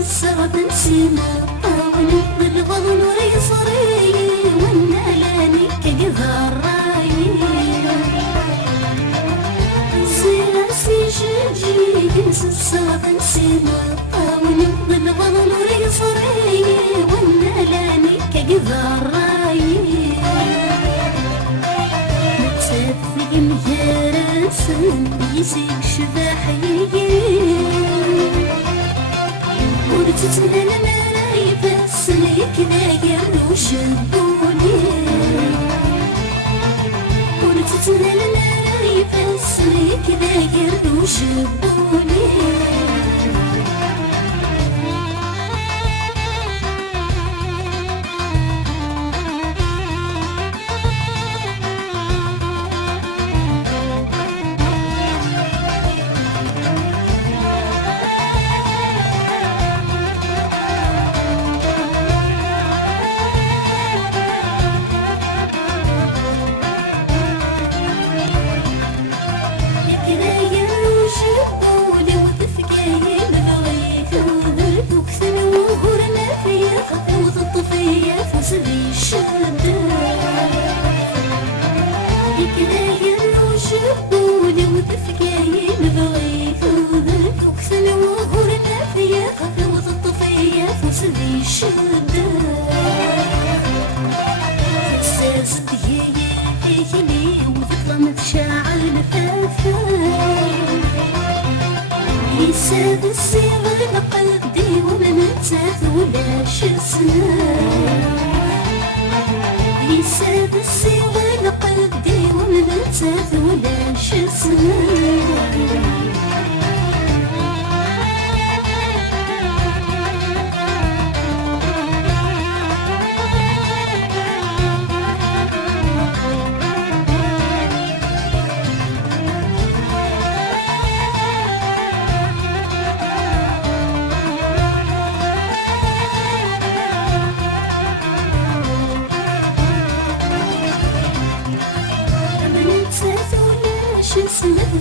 السرب نسيمة ونقبل الغضن وريصري والنالاني كقذار راي زينا سيجي ينسى السرب نسيمة ونقبل الغضن وريصري والنالاني كقذار راي متسفق مجارس يسيب شباحي ورتتنا المراي فاسلك ناقر وشبوني ورتتنا المراي فاسلك ناقر وشبوني يساد الصغر قلبي ومنتاث ولا شسنا يساد الصغر قلبي ومنتاث ولا شسنا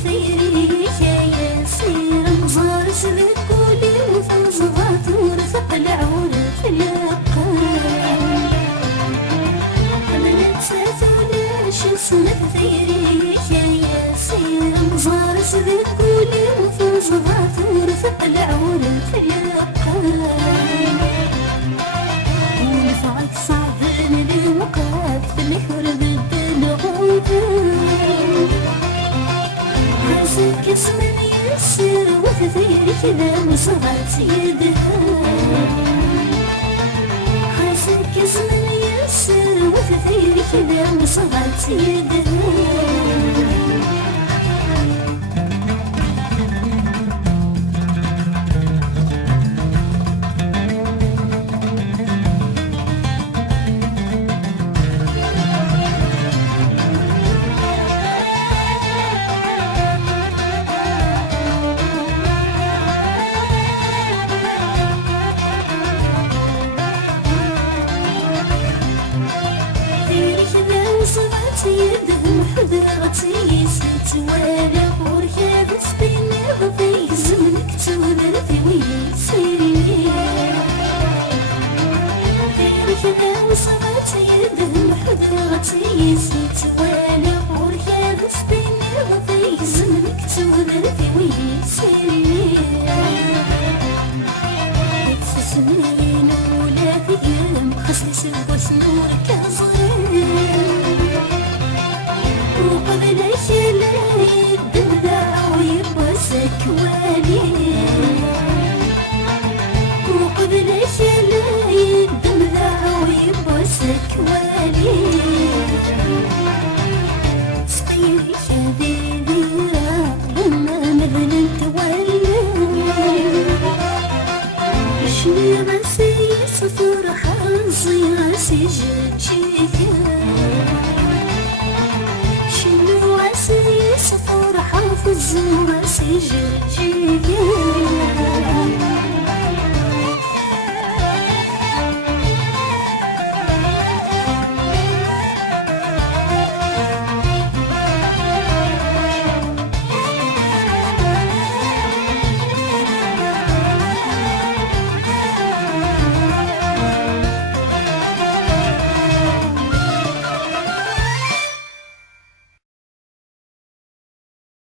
ثيري يا ياسير مزار سلك كولي وفنزغات ورفق العور في اليقان أنا نتساث ولاش سلك ثيري يا ياسير مزار سلك كولي وفنزغات ورفق العور في اليقان ونفعك صعبان الوقات في الحر ضد الغوبان حاسك اسمني يسير وتثير كذا وصغت يدها حاسك اسمني يسير وتثير كذا وصغت يدها يدهم حضرتي ست وانا وركاب سبيني ضفي زمنك تولد في ويسيري غير كذا وصغت يدهم حضرتي ست وانا وركاب سبيني ضفي زمنك تولد في ويسيري سنين ولا ثيام خصني سوى سنورك صغير وقبل شلاي الدمع ويبوسك والي وقبل شلاي الدمع ويبوسك والي جرجي